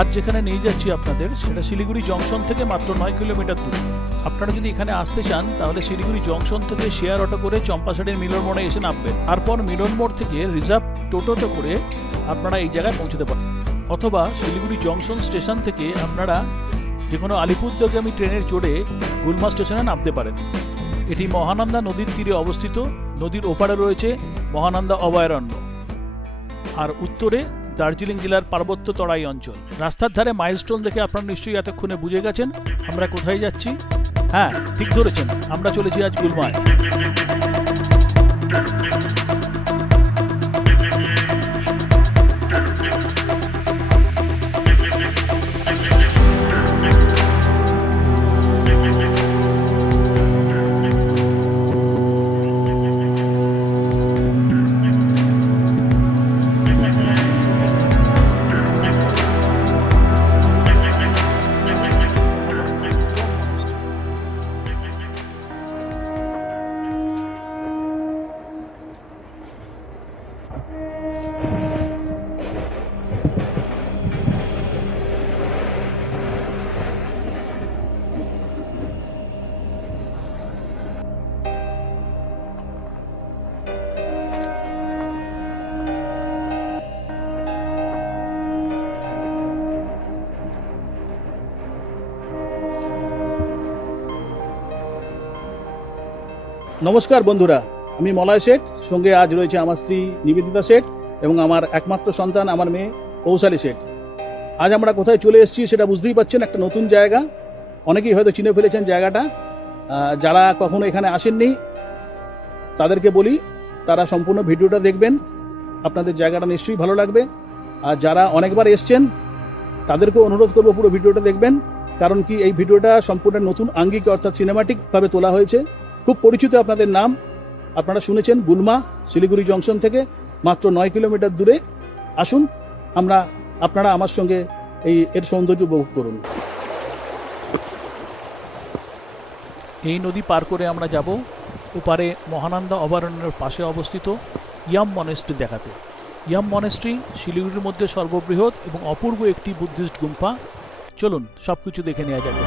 আজ যেখানে নিয়ে যাচ্ছি আপনাদের সেটা শিলিগুড়ি জংশন থেকে মাত্র 9 কিলোমিটার দূরে। আপনারা যদি এখানে আসতে চান তাহলে শিলিগুড়ি জংশন থেকে শেয়ার অটো করে চম্পাসাটির মিলন মোড়ে এসে নামবেন। তারপর মিলন মোড় থেকে রিজার্ভ টোটোতে করে আপনারা এই জায়গায় পৌঁছতে পারেন, অথবা শিলিগুড়ি জংশন স্টেশন থেকে আপনারা যে কোনো আলিপুরদুয়ারগামী ট্রেনের চড়ে গুলমা স্টেশনে নামতে পারেন। এটি মহানন্দা নদীর তীরে অবস্থিত। নদীর ওপারে রয়েছে মহানন্দা অভয়ারণ্য, আর উত্তরে দার্জিলিং জেলার পার্বত্য তরাই অঞ্চল। রাস্তার ধারে মাইলস্টোন দেখে আপনারা নিশ্চয়ই এতক্ষণে বুঝে গেছেন আমরা কোথায় যাচ্ছি। হ্যাঁ, ঠিক ধরেছেন, আমরা চলেছি আজ গুলমায়। নমস্কার বন্ধুরা, আমি মলয় শেঠ, সঙ্গে আজ রয়েছে আমার স্ত্রী নিবেদিতা শেঠ এবং আমার একমাত্র সন্তান আমার মেয়ে কৌশালী শেঠ। আজ আমরা কোথায় চলে এসেছি সেটা বুঝতেই পারছেন, একটা নতুন জায়গা। অনেকেই হয়তো চিনে ফেলেছেন জায়গাটা। যারা কখনো এখানে আসেননি তাদেরকে বলি তারা সম্পূর্ণ ভিডিওটা দেখবেন, আপনাদের জায়গাটা নিশ্চয়ই ভালো লাগবে। আর যারা অনেকবার এসছেন তাদেরকেও অনুরোধ করবো পুরো ভিডিওটা দেখবেন, কারণ কি এই ভিডিওটা সম্পূর্ণ নতুন আঙ্গিকে অর্থাৎ সিনেমাটিকভাবে তোলা হয়েছে। খুব পরিচিত আপনাদের নাম, আপনারা শুনেছেন গুলমা, শিলিগুড়ি জংশন থেকে মাত্র 9 কিলোমিটার দূরে। আসুন আপনারা আমার সঙ্গে এর সৌন্দর্য উপভোগ করুন। এই নদী পার করে আমরা যাব ওপারে মহানন্দা অভয়ারণ্যের পাশে অবস্থিত ইয়াম মনেস্ট্রি দেখাতে। ইয়াম মনেস্ট্রি শিলিগুড়ির মধ্যে সর্ববৃহৎ এবং অপূর্ব একটি বুদ্ধিস্ট গুম্ফা। চলুন সবকিছু দেখে নেওয়া যাবে।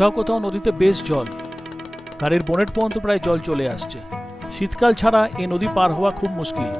কোথাও কোথাও নদীতে বেশ জল, গাড়ির বোনেট পর্যন্ত প্রায় জল চলে আসছে। শীতকাল ছাড়া এই নদী পার হওয়া খুব মুশকিল।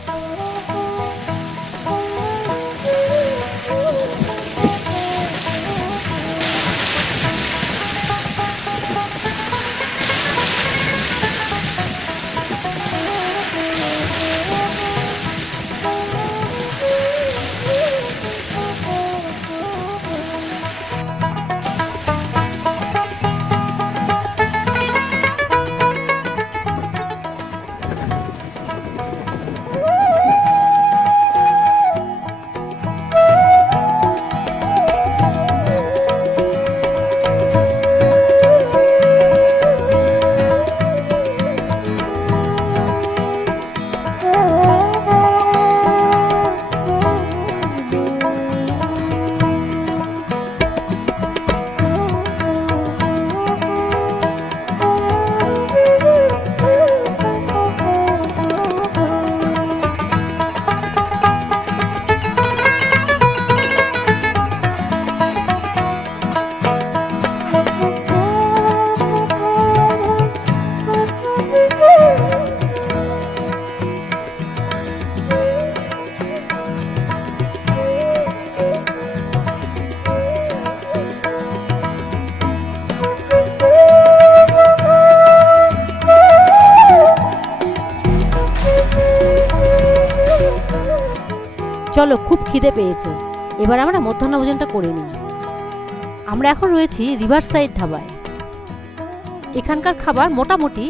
চলো, খুব খিদে পেয়েছে, এবার আমরা মধ্যাহ্নভোজনটা করে নিই। আমরা এখন রয়েছি রিভার সাইড ধাবায়। এখানকার খাবার মোটামুটি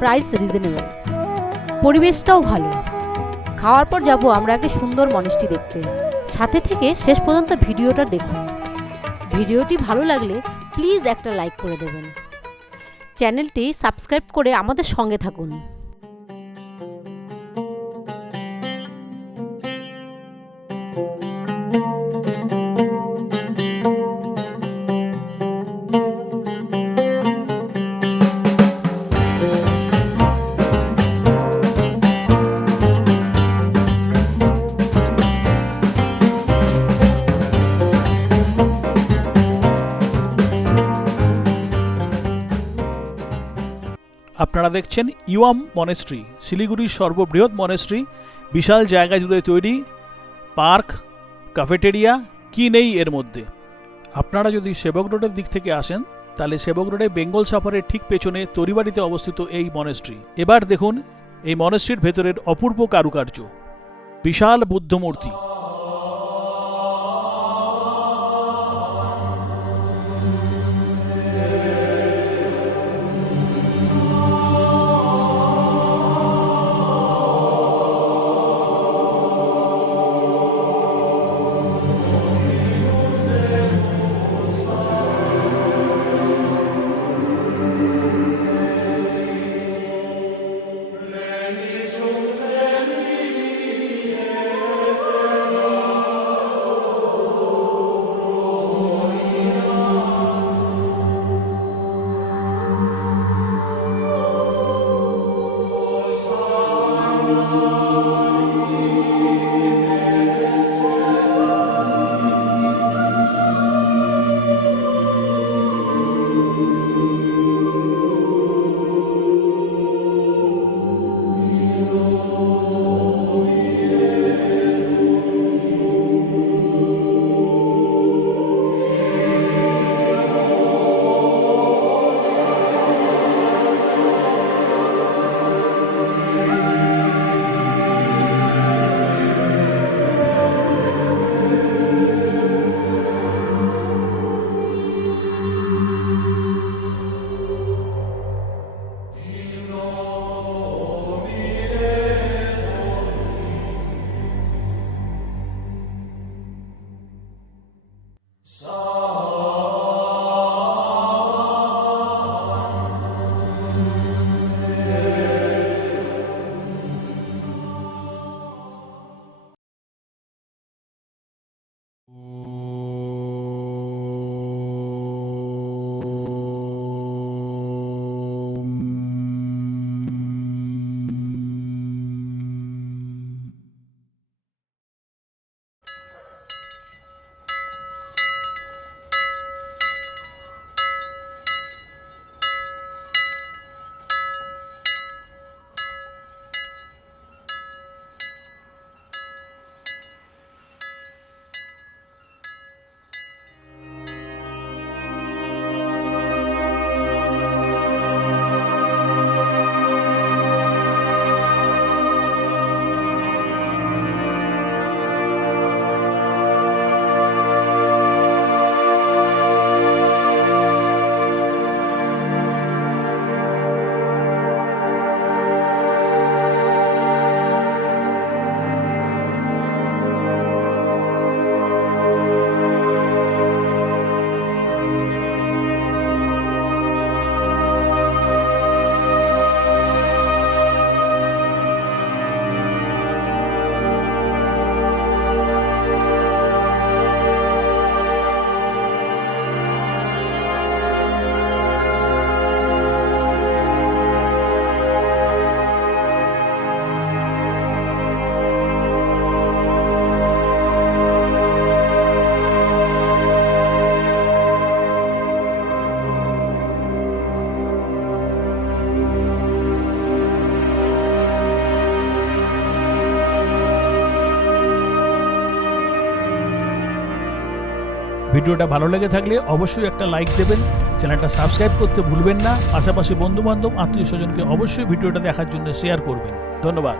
প্রাইস রিজনেবল, পরিবেশটাও ভালো। খাওয়ার পর যাব আমরা একটা সুন্দর মনেস্ট্রি দেখতে। সাথে থেকে শেষ পর্যন্ত ভিডিওটা দেখুন। ভিডিওটি ভালো লাগলে প্লিজ একটা লাইক করে দেবেন। চ্যানেলটি সাবস্ক্রাইব করে আমাদের সঙ্গে থাকুন। আপনারা দেখছেন ইওয়াম মনেস্ট্রি, শিলিগুড়ির সর্ববৃহৎ মনেস্ট্রি। বিশাল জায়গা জুড়ে তৈরি, পার্ক, ক্যাফেটেরিয়া, কি নেই এর মধ্যে। আপনারা যদি সেবক রোডের দিক থেকে আসেন তাহলে সেবক রোডে বেঙ্গল সাফারের ঠিক পেছনে তরিবাড়িতে অবস্থিত এই মনেস্ট্রি। এবার দেখুন এই মনেস্ট্রির ভেতরের অপূর্ব কারুকার্য। বিশাল বুদ্ধ মূর্তি, ভিডিওটা ভালো লেগে থাকলে অবশ্যই একটা লাইক দেবেন, চ্যানেলটা সাবস্ক্রাইব করতে ভুলবেন না, পাশাপাশি বন্ধুবান্ধব আত্মীয় স্বজনকে অবশ্যই ভিডিওটা দেখার জন্য শেয়ার করবেন। ধন্যবাদ।